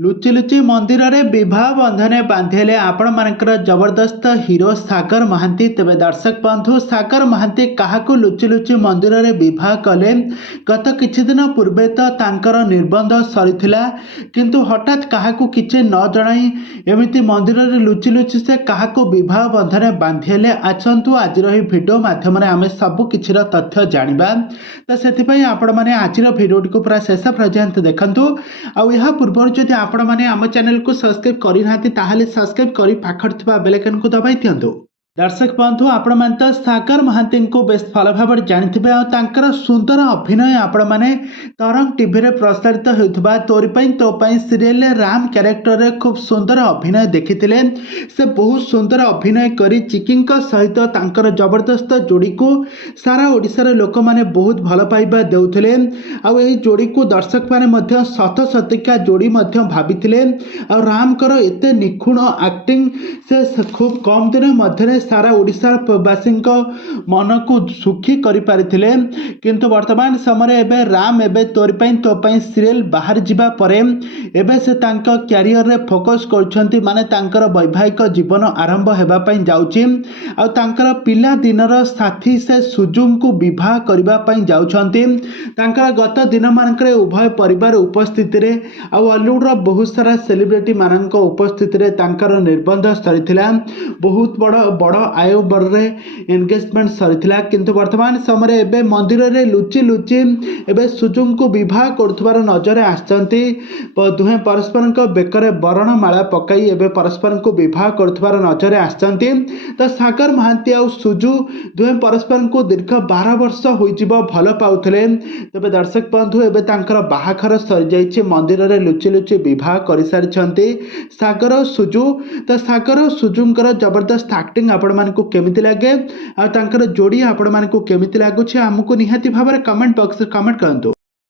लुचि लुचि मंदिर रे विवाह बंधने बांधिले आपण मानकर जबरदस्त हीरो सागर महांती। तेबे दर्शक बंधु सागर महांती काहाकू लुचि लुचि मंदिर रे विवाह कले। गत किछि दिन पूर्वे तो तांकर निर्बंध सरीथिला, किंतु हठात काहाकू किछि न जणाई एमिति मंदिर रे लुचि लुचि से काहाकू विवाह बंधने बांधिले। आछंतु आज रही वीडियो माध्यम रे आमे सब किछि र तथ्य जानिबा। तो सेति पई आपण माने आज रो वीडियो को पूरा शेष पर्यंत देखंतु। आ यहा पूर्व जदि आपण माने आम चैनल को सब्सक्राइब करि नाथि ताहाले सब्सक्राइब करि पाखर थिबा बेल आइकन को दबाई दियंतु। दर्शक बंधु आपण मान तो सागर महांती को बेस भल भाव जानिथिबे। आ तांकर सुंदर अभिनय आपण माने तरंग टीवी रे प्रसारित होउथबा तोरी पई तो पई सीरियल राम कैरेक्टर रे खूब सुंदर अभिनय देखिथिले। से बहुत सुंदर अभिनय करी चिकिंग का सहित तांकर जबरदस्त जोड़ी को सारा ओडिसा रे लोक माने बहुत भल पाइबा देउथिले। आ एही जोड़ी को दर्शक माने मध्य शत शतिका जोड़ी मध्य भाबिथिले। आ राम कर एते निखुण एक्टिंग से खूब कम दिन मध्य सारा ओडिसा वासी मन को सुखी करि पारिथिले। किंतु वर्तमान समय एबे राम एबे तोरी पई तो पई सीरियल बाहर जिबा परे एबे से तांका कैरियर रे फोकस करछंती। माने तांकर वैवाहिक जीवन आरंभ हेबा पई जाउची। आ तांकर पिला दिनर साथी से सुजुम को विवाह करबा पई जाउछंती। तांकर गत दिन मानकर उभय परिवार उपस्थिति रे आ हॉलीवुड रो बहुत सारा सेलिब्रिटी मानक उपस्थिति रे तांकर निर्बंध सरीथिला। बहुत बड़ आयोबर रे एंगेजमेंट सरीथिला। किंतु वर्तमान समय एबे मंदिर रे लुचि लुचि एबे सुजुम को विवाह करथुबार नजर आछंती। दुहे परस्पर को बेकरे बरण माला पकाई एबे परस्पर को विवाह करथुबार नजर आछंती। तो सागर महांती आ सुजु दुहे परस्पर को दीर्घ 12 वर्ष होई जिवो भल पाउथले। तबे दर्शक बंधु एबे तांकर बाहाखर सरी जाईछि। मंदिर रे लुचि लुचि विवाह करि सारिछंती सागर और सुजु। तो सागर और सुजुंकर जबरदस्त एक्टिंग आपण मानकु केमिति लागे आ तांकर जोड़ी आपण मानकु केमिति लागुछि हमकु निहाती भाबरे कमेंट बॉक्स रे कमेंट करंतु।